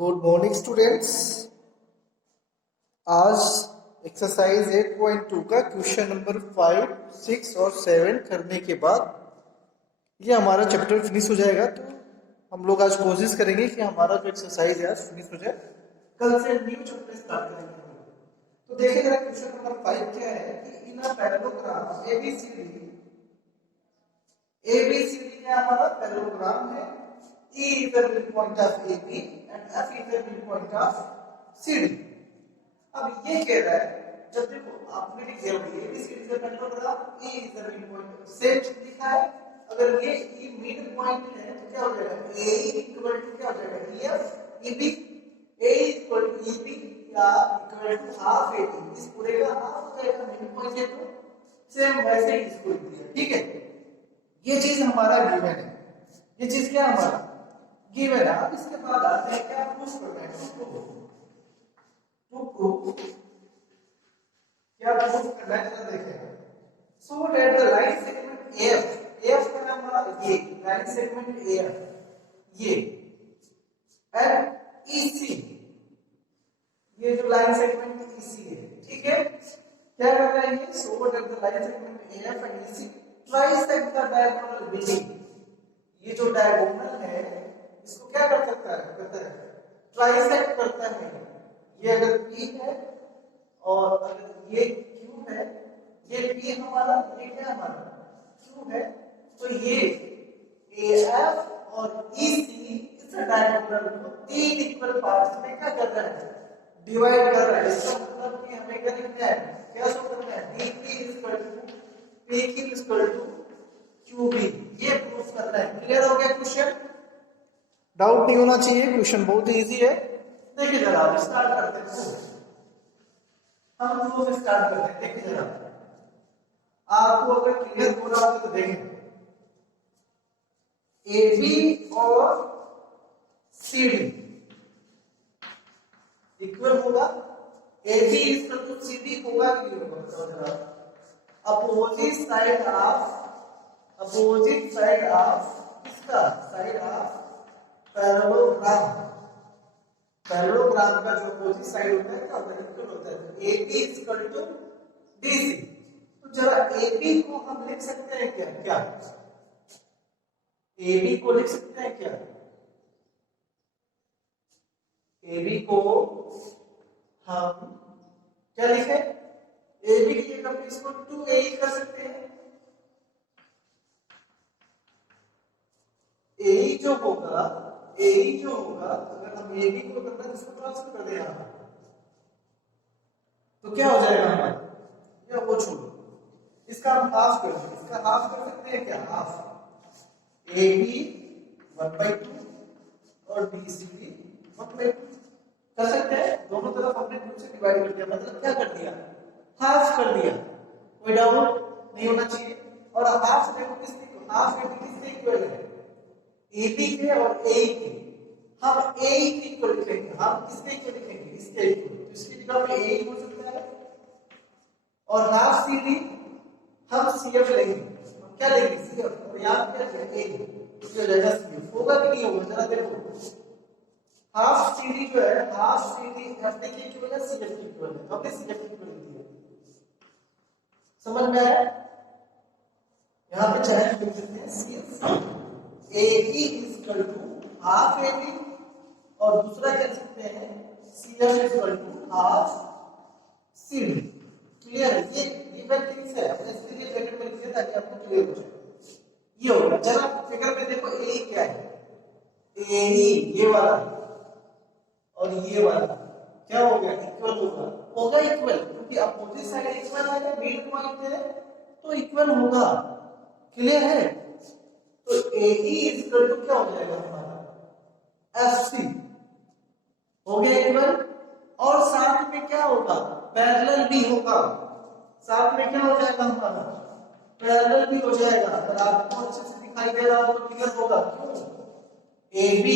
Good morning students. आज exercise 8.2 का question number 5, 6 और 7 करने के बाद ये हमारा चैप्टर फिनिश हो जाएगा। तो हम लोग आज कोशिश करेंगे कि हमारा जो एक्सरसाइज है आज फिनिश हो जाए, कल से न्यू चैप्टर स्टार्ट करेंगे। तो देखिए जरा क्वेश्चन नंबर 5 क्या है कि इन अ पैरेललोग्राम एबीसीडी क्या हमारा पैरेललोग्राम है। E is the midpoint of AB and F is the midpoint of CD। अब ये कह रहा है, जब देखो आपने लिख दिया ABCD का parallelogram, E is the midpoint same लिखा है। अगर ये E मिड पॉइंट है तो क्या हो जाएगा, A इक्वल टू क्या हो जाएगा EF EB, A equal to EB या इक्वल टू हाफ AB। इस पूरे का हाफ हो जाएगा मिड पॉइंट है, तो सेम वैसे ही इसको लिख दिया। ठीक है, ये चीज हमारा गिवन है। ये चीज क्या हमारा गिवन है। अब इसके बाद आते हैं क्या प्रूफ करना है। क्या प्रूफ करना है जरा देखें। So let the line segment AF का नाम हमारा ये लाइन सेगमेंट AF ये एंड EC, ये जो लाइन सेगमेंट EC है। ठीक है, क्या कर रहा है ये। So let the line segment AF and EC trisect the diagonal BD। ये जो डायगोनल है इसको क्या कर सकता है, करता है ट्राइसेक्ट करता है। ये अगर P है और अगर ये Q है, ये P हमारा, ये क्या हमारा Q है, तो ये AF और EC इस डायगोनल को तीन इक्वल पार्ट्स में क्या कर रहा है, डिवाइड कर रहा है। इसका मतलब कि हमें क्या लिखना है, क्या सूत्र करना है, DP PQ QB। ये प्रूफ करना है। क्लियर हो गया क्वेश्चन, डाउट नहीं होना चाहिए। क्वेश्चन बहुत इजी है। देखिए जरा स्टार्ट करते हैं। हम प्रूफ स्टार्ट करते हैं। देखिए जरा, आपको अगर क्लियर हो रहा हो तो देखें, AB और CD इक्वल होगा। AB इक्वल टू CD होगा कि नहीं होगा। अपोजिट साइड ऑफ इसका साइड ऑफ पैरेललोग्राम का जो अपोजिट साइड होता है क्या होता है, इक्वल होता है। AB equal to DC। तो जरा AB को हम लिख सकते हैं क्या AB को लिख सकते हैं क्या, AB को हम क्या लिखे, AB की जगह इसको 2A कर सकते हैं। AE जो होगा अगर हम AB को करना है इसको ट्रांसफर कर देना तो क्या हो जाएगा हमारा, या वो छोड़ो, इसका हम हाफ कर देंगे। इसका हाफ कर सकते हैं क्या, हाफ AB 1/2 और BCD 1/2 कर सकते हैं। दोनों तरफ हमने 2 से डिवाइड कर दिया, मतलब क्या कर दिया, हाफ कर दिया। कोई डाउट नहीं होना चाहिए। और हाफ देखो किसके, हाफ AB किसके इक्वल है, AB के और AE के। हम AE के इक्वल लिखेंगे, हम किसके इक्वल लिखेंगे, इसके इक्वल। तो इसकी जगह पे AE हो सकता है और हाफ CD हम CF लेंगे। हम क्या लेंगे, CF, और यहां क्या है AE, इसकी जगह CF होगा कि नहीं होगा जरा देखो। हाफ CD जो है, हाफ CD FD के इक्वल है, CF के इक्वल है। हमने CF के इक्वल लिया, समझ में आया। यहां पे चाहे लिख सकते हैं CF AE equal to half AB और दूसरा कह सकते हैं CF equal to half CD। Clear है, ये गिवन थिंग्स है, अपने इसलिए ब्रैकेट में लिख दिया ताकि आपको क्लियर हो जाए। ये होगा। जरा फिगर में देखो AE क्या है, AE ये वाला और ये वाला क्या हो गया, इक्वल होगा इक्वल, क्योंकि अपोजिट साइड इक्वल है, मिड पॉइंट है तो इक्वल होगा। क्लियर है। तो AE इक्वल टू क्या हो जाएगा हमारा FC हो गया इक्वल, और साथ में क्या होगा, पैरेलल भी होगा। साथ में क्या हो जाएगा हमारा, पैरेलल भी हो जाएगा। अगर आपको अच्छे से दिखाई दे रहा हो तो क्लियर होगा। क्यों, AB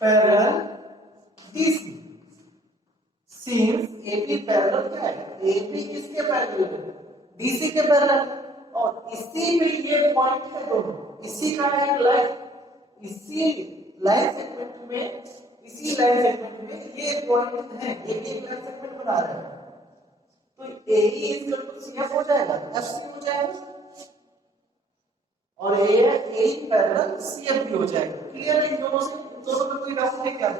parallel DC, since AB parallel क्या है, AB किसके पैरेलल है, DC के पैरेलल। और इसी में ये पॉइंट है दोनों, इसी का एक लाइन, इसी लाइन सेगमेंट में, इसी लाइन सेगमेंट में ये पॉइंट है, ये भी एक लाइन सेगमेंट बना रहा है, तो AE इक्वल टू CF हो जाएगा, FC हो जाएगा और AE पैरेलल CF भी हो जाएगा। क्लियर है? इन दोनों से, इन दोनों में कोई डाउट है क्या?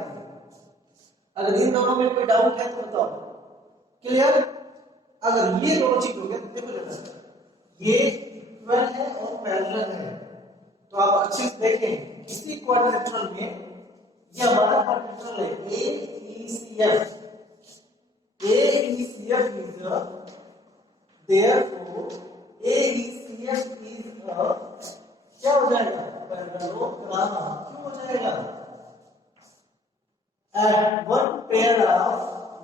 अगर इन दोनों में कोई डाउट है तो बताओ। क्लियर? अगर ये दोनों चीज हो गया तो देखो जरा, ये इक्वल है और पैरेलल है, तो आप अच्छे से देखें इसी क्वाड्रिलेटरल में ये हमारा क्वाड्रिलेटरल है AECF। AECF is a, therefore AECF is a, क्या हो जाएगा? पैरेललोग्राम। क्यों हो जाएगा? And one pair of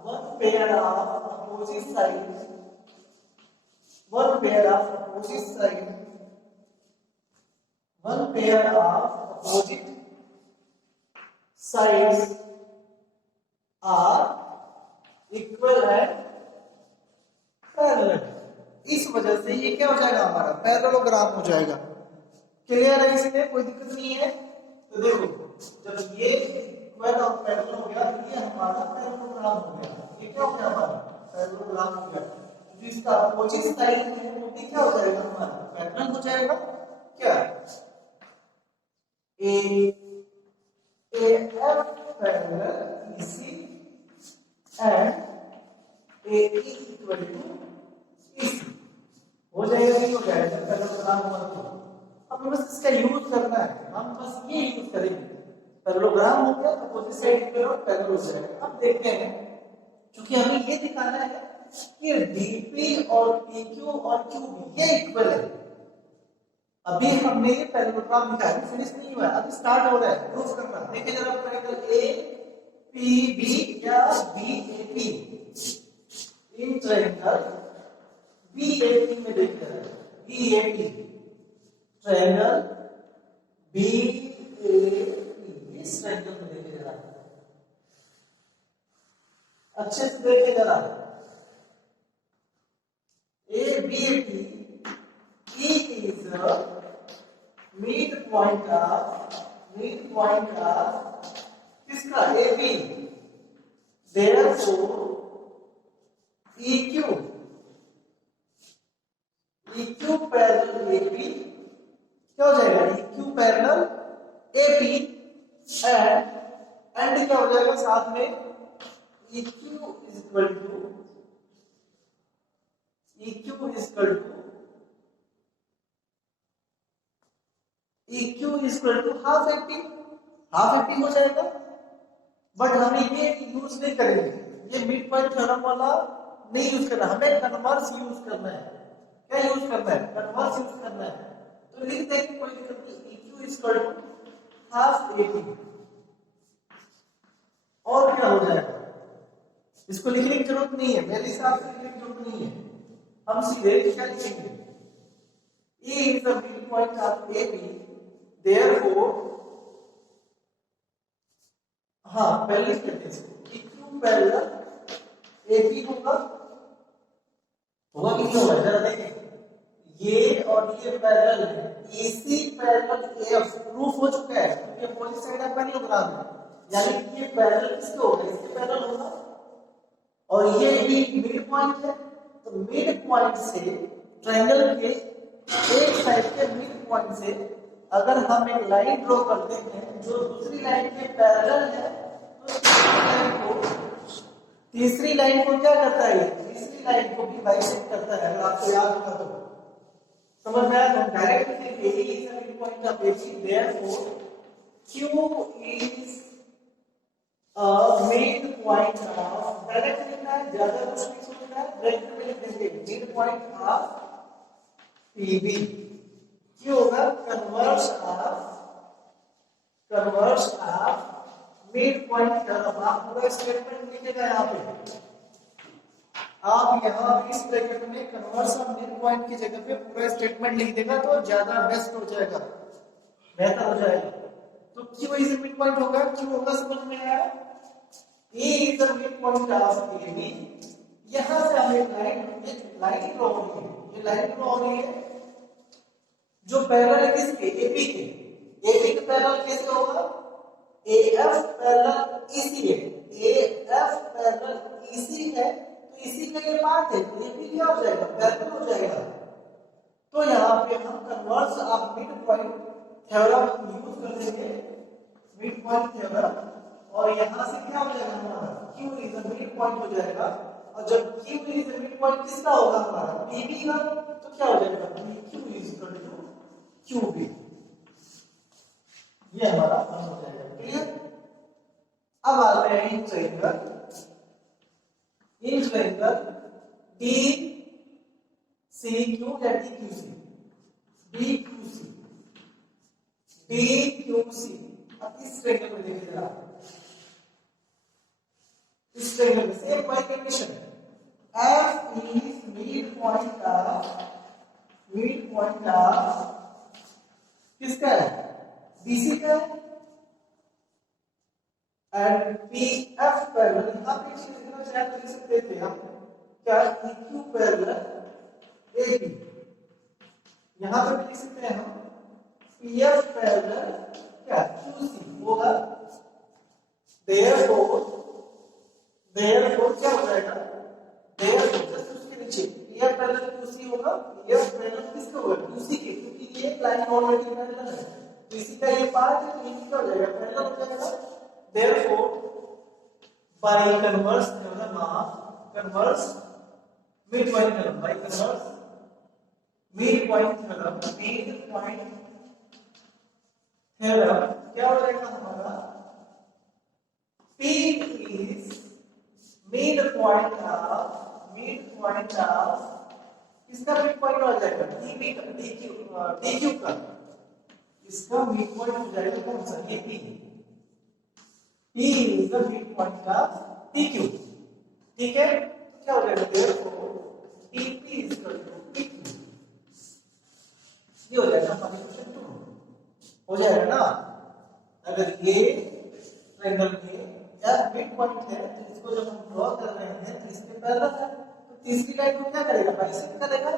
opposite sides, one pair of opposite sides, one pair of opposite sides are equal and parallel। इस वजह से ये क्या हो जाएगा? हमारा पैरेललोग्राम हो जाएगा। क्लियर है? इसमें कोई दिक्कत नहीं है। तो देखो, जब ये इक्वल और पैरेलल हो गया तो ये हमारा पैरेललोग्राम हो गया। ये क्या हो गया? हमारा पैरेललोग्राम हो गया। जो इसका अपोजिट साइड है वो भी क्या हो जाएगा? हमारा पैरेलल हो जाएगा। क्या? AF parallel EC and AE equal to EC हो जाएगा। नहीं हो जाएगा? पैरेललोग्राम हुआ तो अब बस इसका यूज करना है, हम बस ये यूज करेंगे। पैरेललोग्राम हो गया, अपोजिट साइड इक्वल और पैरेलल हो जाएगा। अब देखते हैं, क्योंकि हमें ये दिखाना है कि DP और PQ और QB ये इक्वल है। अभी हमने ये पैरेललोग्राम दिखाया, अभी फिनिश नहीं हुआ है, अभी स्टार्ट हो रहा है प्रूफ करना। देखिए जरा ट्रायंगल APB या BAP, इन ट्रायंगल BAP में देखिए, BAP ट्रायंगल BAP, इस ट्रायंगल को देखिए जरा, अच्छे से देखिए जरा। ABAP, E is the midpoint of किसका? AB, therefore EQ parallel AP क्या हो जाएगा? EQ पैरेलल AP एंड क्या हो जाएगा साथ में? EQ equal to half AP हो जाएगा। बट हमें ये यूज नहीं करेंगे, ये मिड पॉइंट थ्योरम वाला नहीं यूज करना, हमें कन्वर्स यूज करना है। क्या यूज करना है? कन्वर्स यूज करना है। तो लिख देंगे, कोई दिक्कत नहीं, EQ equal to half AP। और क्या हो जाएगा? इसको लिखने की जरूरत नहीं है, मेरे हिसाब से लिखने की जरूरत नहीं है, हम सीधे क्या लिखेंगे? E is the midpoint of AB, therefore, हाँ पहले लिख लेते हैं, EQ पैरेलल AP होगा कि नहीं होगा? जरा देखें, ये और ये पैरेलल है, AC पैरेलल AF प्रूफ हो चुका है, क्योंकि अपोजिट साइड है पैरेललोग्राम है, यानी कि ये पैरेलल किसके होगा? इसके पैरेलल होगा। और ये भी मिड पॉइंट है, तो मिड पॉइंट से ट्रायंगल के एक साइड के मिड पॉइंट से अगर हम एक लाइन ड्रॉ करते हैं जो दूसरी लाइन के पैरेलल है, तो तीसरी लाइन को क्या करता है? तीसरी लाइन को भी बाइसेक्ट करता है। अगर आपको याद होगा तो समझ में आया? तो डायरेक्ट लिखेंगे AE is the midpoint of AC, therefore Q is a midpoint of, direct लिखना है, ज्यादा कुछ नहीं सोचना है, डायरेक्ट में लिख देंगे midpoint of PB। क्यों होगा? Converse of mid point theorem. आप पूरा स्टेटमेंट लिखेगा यहाँ पे, आप यहाँ इस ब्रैकेट में कन्वर्स ऑफ मिड पॉइंट की जगह पे पूरा स्टेटमेंट लिख देगा तो ज्यादा बेस्ट हो जाएगा, बेहतर हो जाएगा। तो क्यों इज मिड पॉइंट होगा? क्यों होगा? समझ में आया? A is the mid point of AB। यहां से हमें लाइन ड्रॉ हो रही है, ये लाइन ड्रॉ हो रही है जो पैरेलल है किसके? AB के। AB के पैरेलल कैसे होगा? AF पैरेलल EC है, AF पैरेलल EC है, तो EC का ये पार्ट है, तो ये भी क्या हो जाएगा, पैरेलल हो जाएगा। तो यहाँ पे हम converse of mid point theorem use कर लेंगे, मिड पॉइंट थ्योरम, और यहाँ से क्या हो जाएगा हमारा Q is a mid point हो जाएगा, और जब Q is a mid point किसका होगा हमारा PB का, तो क्या हो जाएगा PQ is equal to QB, ये हमारा आंसर हो जाएगा। क्लियर। अब आते हैं इन ट्रायंगल DCQ या DQC। अब इस ट्रायंगल में देखिए जरा, इस ट्रायंगल में same by condition F is mid point of किसका है, BC का है, एंड PF पैरेलल, यहां पे चीज लिखना चाहे तो लिख सकते थे हम क्या, EQ पैरेलल AB, यहां पे भी लिख सकते हैं हम PF पैरेलल क्या QC होगा। therefore क्या हो जाएगा, therefore उसके नीचे PF पैरेलल QC होगा, PF पैरेलल किसका होगा QC के, क्योंकि ये लाइन ऑलरेडी पैरेलल है, तो इसी का ये पार्ट है, तो ये क्या हो जाएगा पैरेलल हो जाएगा। therefore by converse theorem of converse midpoint theorem, by converse midpoint theorem क्या हो जाएगा हमारा, P is midpoint of किसका midpoint हो जाएगा, DB का, DQ का, इसका midpoint हो जाएगा कौन सा, ये P is the midpoint of PQ, ठीक है। तो क्या हो जाएगा, therefore PP is equal to PQ, ये हो जाएगा हमारे क्वेश्चन 2 हो जाएगा ना। अगर ये ट्रायंगल में या मिड पॉइंट है, तो इसको जब हम ड्रॉ कर रहे हैं तो इसके पैरेलल है, तो तीसरी लाइन को क्या करेगा, बाइसेक्ट करेगा,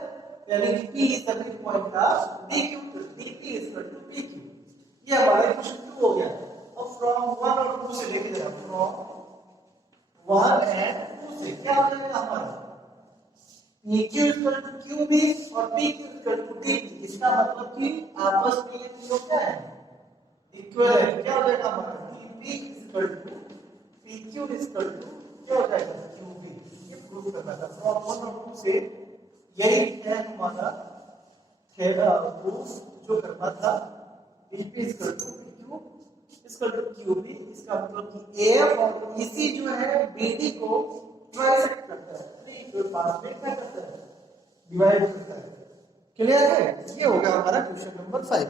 यानी कि P is the midpoint of DQ, तो DP is equal to PQ, ये हमारा क्वेश्चन 2 हो गया। और फ्रॉम 1 और 2 से लेके जरा, फ्रॉम 1 एंड 2 से क्या हो जाएगा हमारा, EQ इक्वल टू QB और PQ इक्वल टू DP, इसका मतलब कि आपस में ये तीनों क्या है, इक्वल है। क्या हो जाएगा हमारा, DP equal to PQ equal to क्या हो जाएगा QB, ये प्रूव करना था। फ्रॉम 1 और 2 से यही है हमारा प्रूफ जो करना था, DP equal to PQ equal to QB, इसका मतलब कि AF और EC जो है BD को ट्राइसेक्ट करता है, पार्ट में क्या करता है, डिवाइड करता है। क्लियर है, ये हो गया हमारा क्वेश्चन नंबर 5।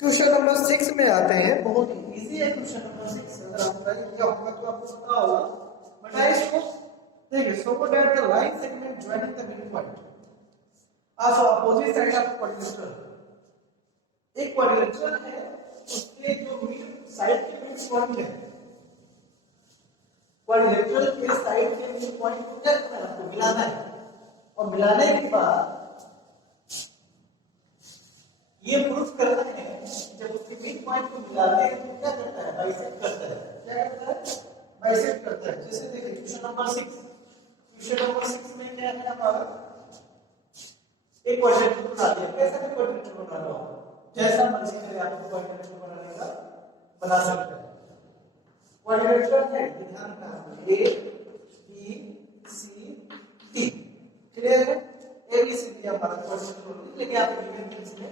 क्वेश्चन नंबर 6 में आते हैं, बहुत ही इजी है क्वेश्चन नंबर 6, अगर आपने किया होगा तो आपको पता होगा, बट आई इसको देखिए, so that the line segment joining the mid point of opposite side of quadrilateral, एक क्वाड्रिलेटरल है, उसके जो मिड साइड के मिड पॉइंट है, क्वाड्रिलेटरल के साइड के मिड पॉइंट को क्या करना है, आपको मिलाना है, और मिलाने के बाद ये प्रूफ करना है कि जब उसके मिड पॉइंट को मिलाते हैं तो क्या करता है, बाइसेक्ट करता है। क्या करता है, बाइसेक्ट करता है। जैसे देखिए क्वेश्चन नंबर 6 में क्या है हमारा, एक क्वाड्रिलेटरल बना दिया, कैसा भी क्वाड्रिलेटरल बना लो, जैसा मर्जी करे आपको क्वाड्रिलेटरल बनाने का बना सकते हैं। क्वाड्रिलेटरल है, ध्यान रखना, A B C D, clear है, ABCD हमारा क्वाड्रिलेटरल, लेकिन आप लिखेंगे इसमें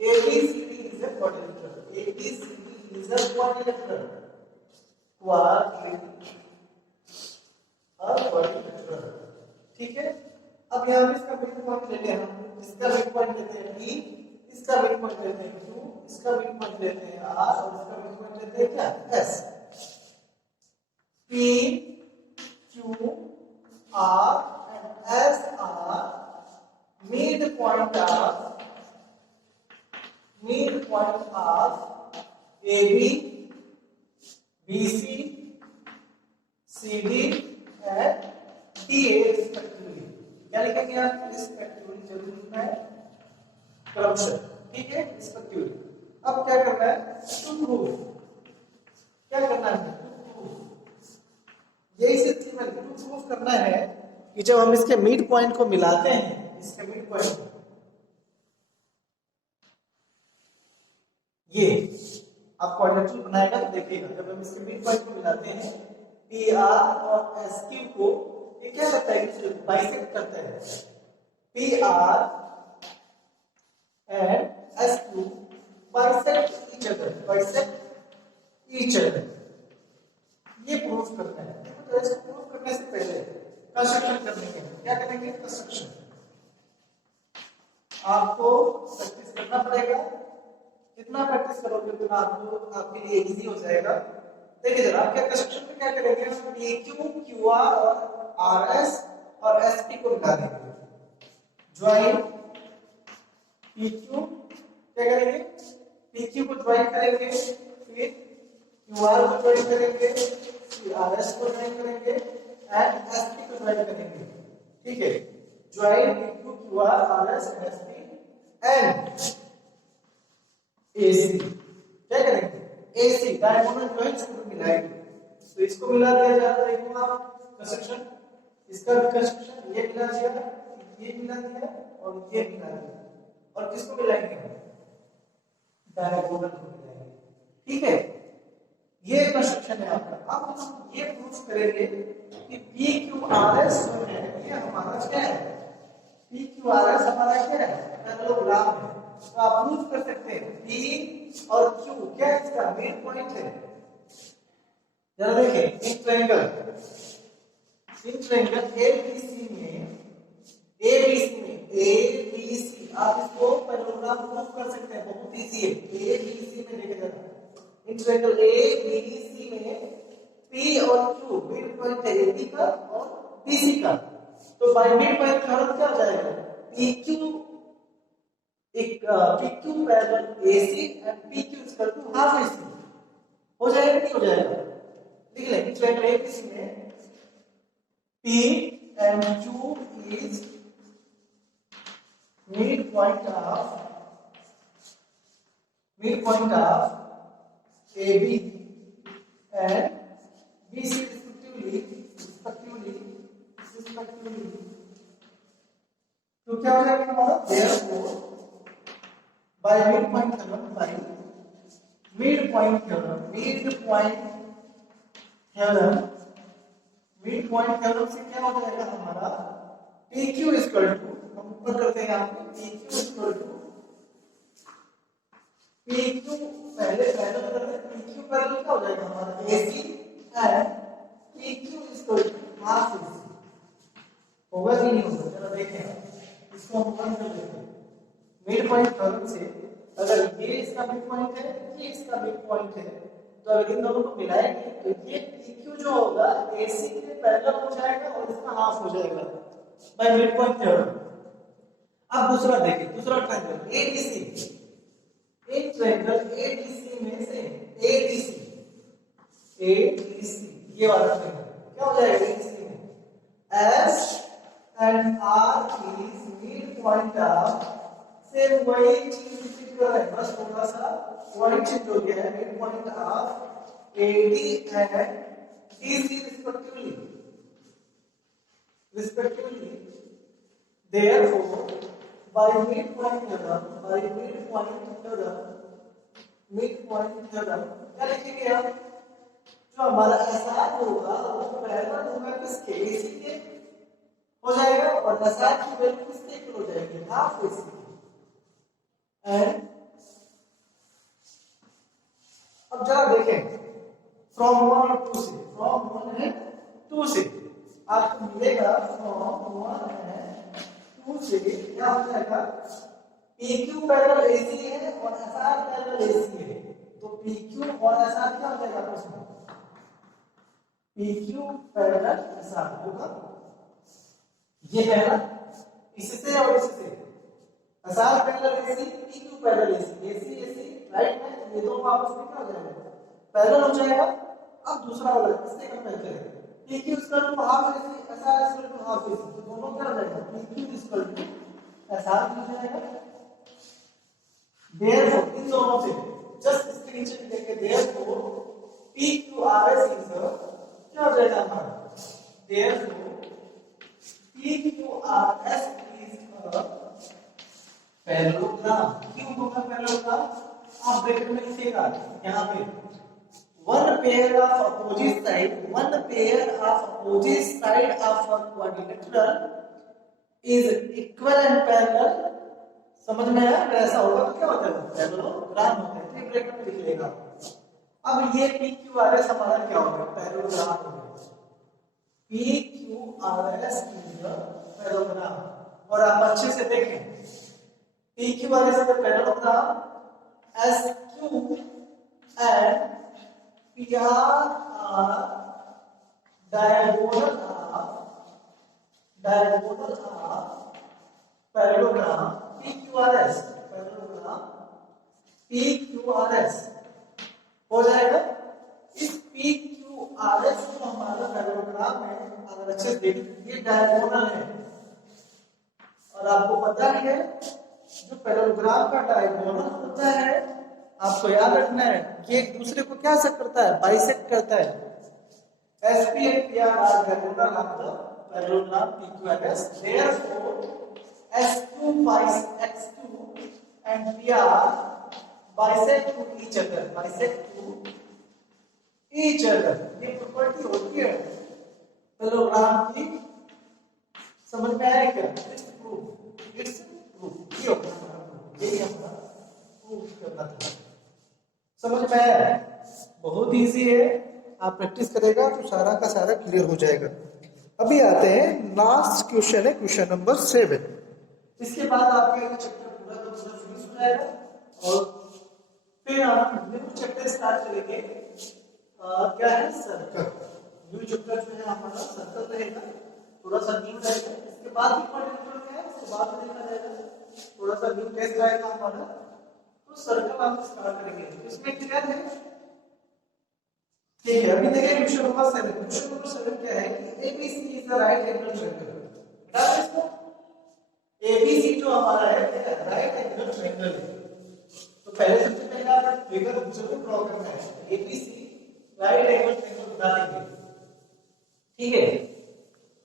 ABCD is a quadrilateral, ABCD is a quadrilateral, quadrilateral, ठीक है। अब यहाँ पे इसका मिड पॉइंट लेते हैं हम, इसका मिड पॉइंट लेते हैं P, इसका मिड पॉइंट लेते हैं Q, इसका मिड पॉइंट लेते हैं R, और इसका मिड पॉइंट लेते हैं क्या, S। P, Q, R and S are midpoint of AB, BC, CD and DA respectively, क्या लिखेंगे आप, respectively जरूर लिखना है, क्रमशः, ठीक है, respectively। अब क्या करना है, to prove क्या करना है, यही सिर्फ में टू प्रूफ करना है कि जब हम इसके मिड पॉइंट को मिलाते हैं, इसके मिड पॉइंट ये आप क्वाड्रेटिक बनाएगा तो देखिएगा, जब हम इसके मिड पॉइंट को मिलाते हैं पी आर और एस क्यू को, ये क्या करता है, बाइसेक्ट करता है, P R and S Q bisect each other, bisect each other, ये प्रूफ करना है। तो इसको प्रूफ करने से पहले कंस्ट्रक्शन करने के लिए क्या करेंगे, कंस्ट्रक्शन आपको प्रैक्टिस करना पड़ेगा, जितना प्रैक्टिस करोगे उतना आपके लिए इजी हो जाएगा। देखिए जरा आपके कंस्ट्रक्शन में क्या करेंगे, पी क्यू क्यू आर और आर एस और एस पी को मिला देंगे, ज्वाइन पी क्यू, क्या करेंगे, पी क्यू को ज्वाइन करेंगे, फिर क्यू आर को ज्वाइन करेंगे, फिर आर एस को ज्वाइन करेंगे एंड एस पी को ज्वाइन करेंगे, ठीक है, join P Q Q R S S P and AC, क्या करेंगे, AC डायगोनल जॉइंट्स को मिलाएंगे, तो इसको मिला दिया जाता है, देखो आप कंस्ट्रक्शन, इसका भी कंस्ट्रक्शन, ये मिला दिया, ये मिला दिया और ये मिला दिया, और किसको मिलाएंगे, डायगोनल को मिलाएंगे, ठीक है, ये कंस्ट्रक्शन है आपका। अब हम ये प्रूफ करेंगे कि PQRS जो है ये हमारा क्या है, PQRS हमारा क्या है, पैरेललोग्राम है, तो आप प्रूफ कर सकते हैं P और Q क्या इसका मिड पॉइंट है। जरा देखें, इन ट्रायंगल ABC में ABC आप इसको पैरेललोग्राम प्रूफ कर सकते हैं, बहुत इजी है। ABC में देखिए जरा, इन ट्रायंगल ABC में P और Q मिड पॉइंट है AB का और BC का, तो बाय मिड पॉइंट थ्योरम क्या हो जाएगा, PQ parallel AC and PQ equal to half AC, हो जाएगा नहीं हो जाएगा, लिख लें, ट्रायंगल ABC में P and Q is midpoint of AB and BC respectively, तो क्या हो जाएगा हमारा, therefore by midpoint theorem से क्या हो जाएगा हमारा, PQ इक्वल टू, हम ऊपर करते हैं यहाँ पे, PQ इक्वल टू PQ पहले पैरेलल करते हैं, PQ पैरेलल क्या हो जाएगा हमारा AC and PQ equal to half AC, होगा कि नहीं होगा, चलो देखें, इसको हम बंद कर देते हैं। मिड पॉइंट थ्योरम से अगर ये इसका मिड पॉइंट है, ये इसका मिड पॉइंट है, तो अगर इन दोनों को मिलाएंगे तो ये PQ जो होगा AC के पैरेलल हो जाएगा और इसका हाफ हो जाएगा बाय मिड पॉइंट थ्योरम। अब दूसरा देखिए, दूसरा ट्रायंगल ABC, एक ट्रायंगल ADC में से ADC ये वाला ट्रायंगल क्या हो जाएगा, ADC में S and R is midpoint of, same वही चीज रिपीट कर रहा है, बस थोड़ा सा पॉइंट चेंज हो गया है, midpoint of AD and DC respectively, therefore by midpoint theorem क्या लिखेंगे हम, जो हमारा SR होगा वो पैरेलल होगा किसके, AC के हो जाएगा, और SR की वैल्यू किसके इक्वल हो जाएगी, हाफ AC, एंड अब जरा देखें फ्रॉम 1 और 2 से, फ्रॉम 1 एंड 2 से आपको मिलेगा, फ्रॉम 1 एंड 2 से क्या हो जाएगा, PQ पैरेलल AC है और SR पैरेलल AC है, तो PQ और SR क्या हो जाएगा आपस में, PQ पैरेलल SR होगा, ये पहला, इससे और इससे SR parallel AC, PQ parallel AC right में, ये दोनों आपस में क्या हो जाएगा, पैरेलल हो जाएगा। अब दूसरा वाला इससे कंपेयर करें, PQ equal to half AC, SR equal to half AC, तो दोनों क्या हो जाएगा, PQ इक्वल टू SR हो जाएगा, देयरफॉर इन दोनों से जस्ट इसके नीचे लिखेंगे, देयरफॉर PQRS इज क्या हो जाएगा हमारा, therefore PQRS is a parallelogram. क्यों होगा पैरेललोग्राम, आप ब्रैकेट में लिखिएगा यहाँ पे one pair of opposite side of a quadrilateral is equal and parallel। समझ में आया, ऐसा होगा तो क्या होता है, पैरेललोग्राम होता है। तो ब्रैकेट में लिख लेगा। अब ये PQRS हमारा क्या हो गया, पैरेललोग्राम हो गया। PQRS is parallelogram. और आप अच्छे से देखें, PQRS is parallelogram, SQ and PR are diagonal of parallelogram PQRS, parallelogram PQRS हो जाएगा। इस PQRS को हमारा पैरेललोग्राम में अगर अच्छे से देखें, ये डायगोनल है। और आपको पता है जो पैरेललोग्राम का डायगोनल होता है, आपको याद रखना है, ये एक दूसरे को क्या से करता है, बाइसेक्ट करता है। SP and PR are diagonal of the parallelogram PQRS, therefore SQ and PR bisect to each other, ये प्रॉपर्टी होती है पैरेललोग्राम की। समझ में आया क्या, इट्स प्रूफ, ये होगा यही हमारा प्रूफ करना था। समझ में आया, बहुत इजी है, आप प्रैक्टिस करेगा तो सारा का सारा क्लियर हो जाएगा। अभी आते हैं लास्ट क्वेश्चन है, क्वेश्चन नंबर 7। इसके बाद आपका ये चैप्टर पूरा का पूरा फिनिश हो जाएगा और फिर हम न्यू चैप्टर स्टार्ट करेंगे। क्या है, सर्कल। न्यू चैप्टर जो है हमारा सर्कल रहेगा, थोड़ा सा न्यू रहेगा। इसके बाद इंपॉर्टेंट है, उसके बाद देखा जाएगा, थोड़ा सा न्यू टेस्ट आएगा हमारा, तो सर्कल हम स्टार्ट करेंगे। इसमें क्लियर है, ठीक है। अभी देखिए क्वेश्चन नंबर 7। क्वेश्चन नंबर 7 क्या है कि ABC is the right angle triangle. बता दो इसको, ABC जो हमारा है राइट एंगल ट्रायंगल है। तो पहले सबसे पहले आप फिगर जरूर ड्रॉ करना है, ABC राइट एंगल ट्रायंगल बता देंगे, ठीक है।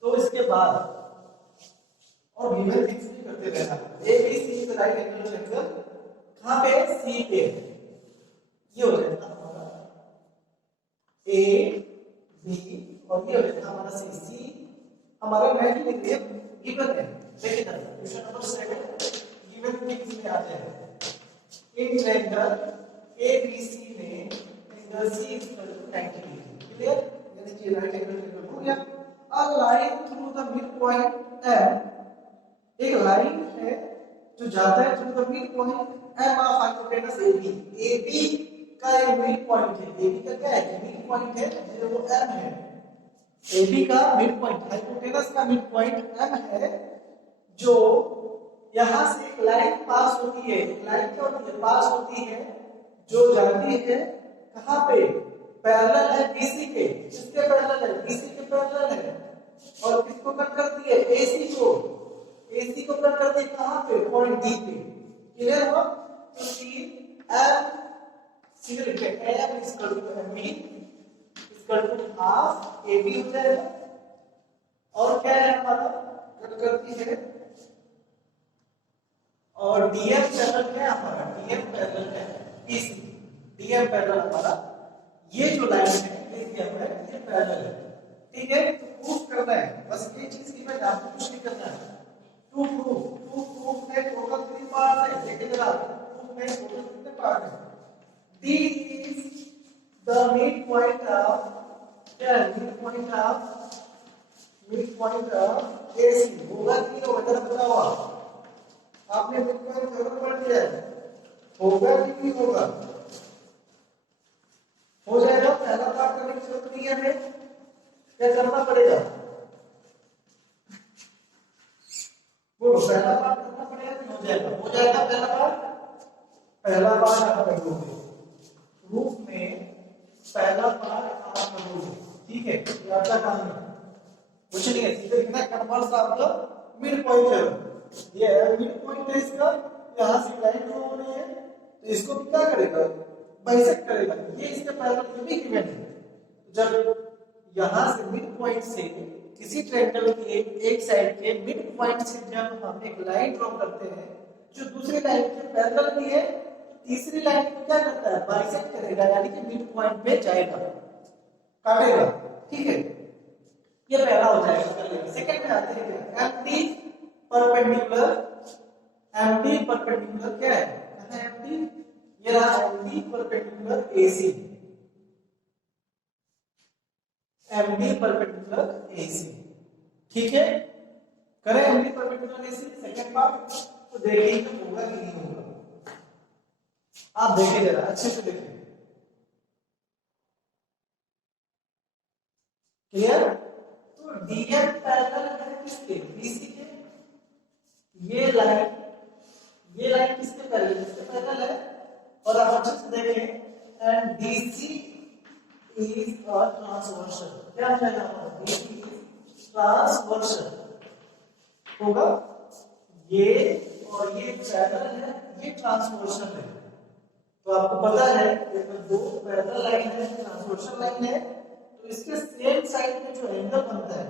तो इसके बाद और गिवन थिंग्स भी करते रहना। ABC is the right angle triangle, कहां पे, C पे। ये हो जाएगा हमारा A B और ये हो जाएगा हमारा C हमारा इमेजिनरी गिवन है। देखिए क्वेश्चन नंबर 7 गिवन थिंग्स में आते हैं। इन ट्रायंगल ABC में angle C is equal to 90 degree. Clear, यानी कि राइट एंगल ट्रायंगल हो गया। A line through the mid point M, एक लाइन है जो जाता है through the mid point M of hypotenuse AB का एक मिड पॉइंट है। AB का क्या है, मिड पॉइंट है, जो M है। AB का मिड पॉइंट, हाइपोटेनस का मिड पॉइंट M है, जो यहां से एक लाइन पास होती है। लाइन क्या होती है, पास होती है, जो जाती है कहां पे, पैरेलल है BC के। किसके पैरेलल है, BC के पैरेलल है। और किसको कट करती है, AC को कट करती है कहां पे, पॉइंट D पे। क्लियर हुआ, तो C लिखते हैं M is equal to ME equal to half AB हो जाएगा। और क्या है हमारा, कट करती है, और DM पैरेलल है हमारा, DM पैरेलल है BC, DM पैरेलल हमारा, ये जो लाइन है ये दिया हुआ है, ये पैरेलल है, ठीक है। तो प्रूफ करना है, बस ये चीज की मैं आपको कुछ नहीं करना है। टू प्रूफ में टोटल 3 पार्ट है। देखिए जरा, प्रूफ में टोटल कितने पार्ट है। D is the midpoint of, क्या है, midpoint of AC। होगा कि नहीं होगा, जरा बताओ। आपने midpoint जरूर पढ़ लिया है, होगा कि नहीं होगा, हो जाएगा। पहला पार्ट करने की जरूरत नहीं है, हमें क्या करना पड़ेगा, वो पहला पार्ट करना पड़ेगा, हो जाएगा पहला पार्ट आप कर दोगे। प्रूफ में पहला पार्ट आप कर दोगे, ठीक है। ये आपका काम है, कुछ नहीं है, सीधे लिखना converse of the mid point है। ये मिड पॉइंट है इसका, यहां से लाइन ड्रॉ हो रही है, तो इसको क्या करेगा, बाइसेक्ट करेगा, ये इसके पैरेलल ये भी गिवन है। जब यहां से मिड पॉइंट से किसी ट्रायंगल के एक साइड के मिड पॉइंट से जब हम एक लाइन ड्रॉ करते हैं जो दूसरी लाइन के पैरेलल भी है, तीसरी लाइन को क्या करता है, बाइसेक्ट करेगा, यानी कि मिड पॉइंट पे जाएगा, काटेगा। ठीक है, ये पहला हो जाएगा, कर लेंगे। सेकंड में आते हैं एमडी परपेंडिकुलर। एमडी परपेंडिकुलर क्या है, कहां है एमडी, ये रहा MD perpendicular AC. MD perpendicular AC, ठीक है, करें MD perpendicular AC second part. तो देखिए होगा कि नहीं होगा, आप देखिए जरा अच्छे से देखिए, क्लियर। तो डीएम पैरेलल है किसके, बीसी के, ये लाइन किसके पैरेलल, इसके पैरेलल है। और आप अच्छे से देखें and DC is a transversal, क्या हो जाएगा, डीसी इज ट्रांसवर्सल होगा, ये और ये पैरेलल है, ये ट्रांसवर्सल है। तो आपको पता है कि दो पैरेलल लाइन है, ट्रांसवर्सल लाइन है, तो इसके सेम साइड में जो एंगल बनता है,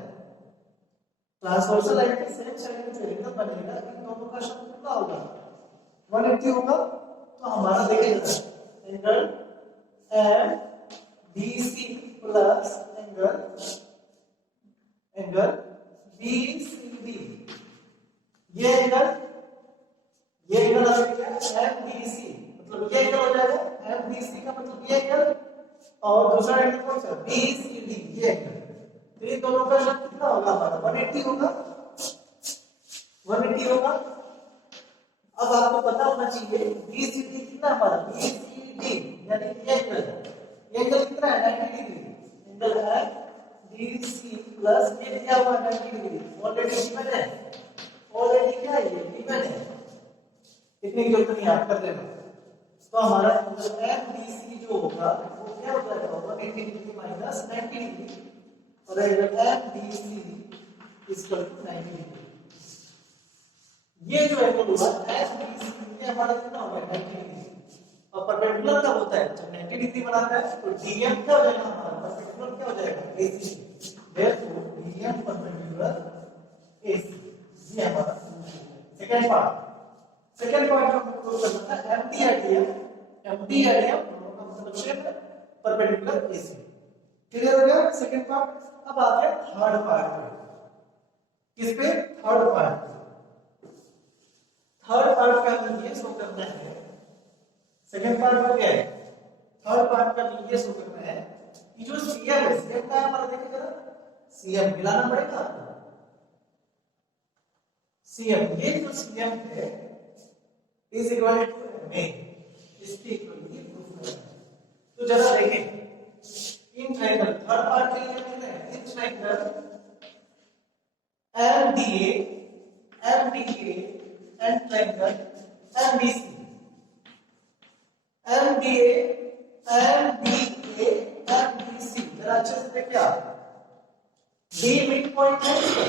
ट्रांसवर्सल लाइन के सेम साइड में जो एंगल बनेगा, इन दोनों का सम कितना होगा, 180 होगा। तो हमारा देखिए angle BC plus angle BCD, ये एंगल आ गया MBC, मतलब ये एंगल हो जाएगा MBC का मतलब ये एंगल, और दूसरा एंगल कौन सा, BCD, ये एंगल। तो ये दोनों का सम कितना होगा हमारा, 180 होगा, 180 होगा। अब आपको पता होना चाहिए BCD कितना हमारा, BCD यानी ये एंगल कितना है, 90 डिग्री। एंगल है BC प्लस ये दिया हुआ 90 डिग्री, ऑलरेडी गिवन है, ऑलरेडी क्या है ये गिवन है, इतनी जरूरत नहीं, आप कर लेना। तो हमारा MBC जो होगा वो क्या हो जाएगा, 180 डिग्री माइनस 90 डिग्री, और angle MBC equal to 90 degree. ये जो एंगल हुआ MBC ये हमारा कितना होगा, 90 डिग्री। और परपेंडिकुलर कब होता है, जब 90 डिग्री बनाता है, तो DM क्या हो जाएगा हमारा, परपेंडिकुलर क्या हो जाएगा, AC। Therefore DM perpendicular AC, ये हमारा सेकंड पार्ट। सेकंड पार्ट में हमको करना है MD आइडियम दोनों का मतलब शेप है, परपेंडिकुलर AC। क्लियर हो गया सेकंड पार्ट। अब आते हैं थर्ड पार्ट पे, किस पे, थर्ड पार्ट। थर्ड पार्ट का हमें ये शो करना है, सेकंड पार्ट हो गया है, थर्ड पार्ट का ये शो करना है कि जो सीएम है, सीएम का हमारा देखिए जरा, सीएम मिलाना पड़ेगा आपको, सीएम, ये जो सीएम है इज इक्वल टू MA, इसकी इक्वल ये प्रूफ करना है। तो जरा देखें इन ट्रायंगल, थर्ड पार्ट के लिए लिख रहे हैं, in triangle MDA and triangle MBC, MDA MBC, जरा अच्छे से देखिए आप, D मिड पॉइंट है इसका,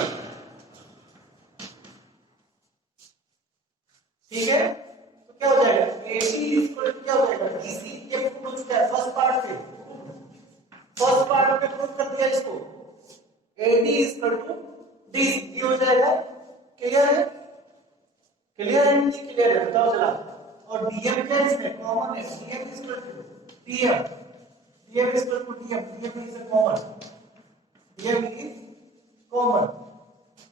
ठीक है। तो क्या हो जाएगा, AC इक्वल टू क्या हो जाएगा, DC, ये प्रूफ हो चुका है फर्स्ट पार्ट से, फर्स्ट पार्ट में प्रूफ कर दिया इसको, AD इक्वल टू DC, ये हो जाएगा। क्लियर है, क्लियर है नहीं क्लियर है, बताओ जरा। और DM क्या है इसमें, कॉमन है, DM equal to DM equal to DM is common, DM is common.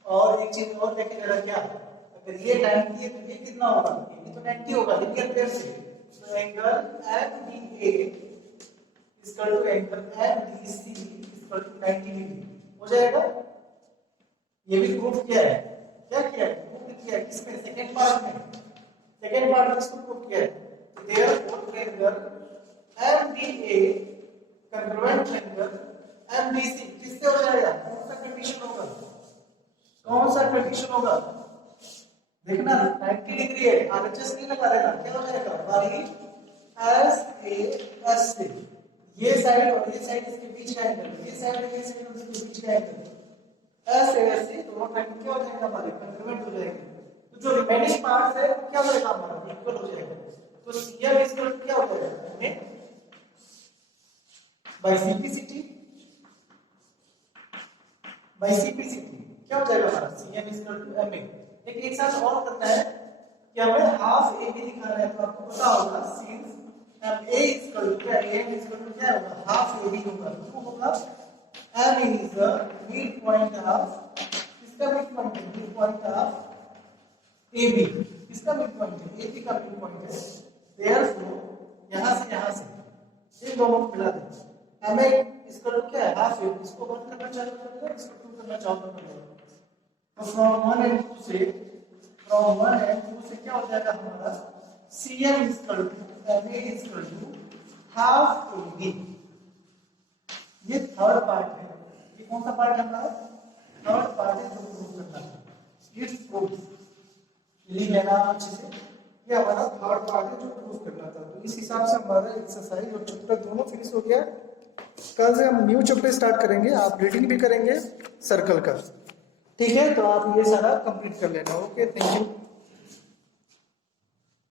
और एक चीज और देखें जरा, क्या अगर ये 90 है तो ये कितना होगा, ये भी तो 90 होगा लिनियर पेयर से। तो angle FDA equal to angle FDC equal to 90 degree हो जाएगा। ये भी प्रूफ किया है, क्या किया है, प्रूफ किया है किसमें, सेकंड पार्ट में, सेकंड पार्ट में इसको प्रूफ किया है। तो therefore triangle MDA congruent triangle MBC किससे हो जाएगा, कौन सा कंडीशन होगा, कौन सा कंडीशन होगा, देखना 90 डिग्री है, RHS नहीं लगा देना, क्या हो जाएगा, बाई SAS से ये साइड और ये साइड इसके बीच का एंगल, ये साइड और ये साइड इसके बीच का एंगल SAS से दोनों ट्रायंगल क्या हो जाएगा, हमारे कंग्रुएंट हो जाएंगे। तो जो रिमेनिंग पार्ट्स है क्या हो जाएगा, हमारा इक्वल हो जाएगा। तो CM इक्वल टू क्या हो जाएगा, बाय सिंप्लिसिटी क्या हो जाएगा हमारा CM इक्वल टू MA। एक साथ और करना है कि हमें हाफ AB दिखाना है, तो आपको पता होगा सिंस MA इक्वल टू क्या AM इक्वल टू क्या होगा हाफ AB होगा, तो होगा M is the mid point of, किसका मिड पॉइंट है, मिड पॉइंट ऑफ AB, किसका मिड पॉइंट है, AB का मिड पॉइंट है, देयरफॉर यहां से इन दोनों को मिला दें, MA इक्वल टू क्या है हाफ AB, इसको 1 करना चालू कर दो, इसको 2 करना चालू कर दो, तो फ्रॉम 1 and 2 से क्या हो जाएगा हमारा CM equal to MA equal to half AB। ये थर्ड पार्ट है, ये कौन सा पार्ट है हमारा, थर्ड पार्ट है जो प्रूव करना है, इट्स प्रूफ, लिख लेना अच्छे से, ये हमारा थर्ड पार्ट है जो प्रूव करना था। तो इस हिसाब से हमारा एक्सरसाइज और चैप्टर दोनों फिनिश हो गया। कल से हम न्यू चैप्टर स्टार्ट करेंगे, आप रीडिंग भी करेंगे सर्कल का, ठीक है, तो आप ये सारा कंप्लीट कर लेना। Okay, thank you.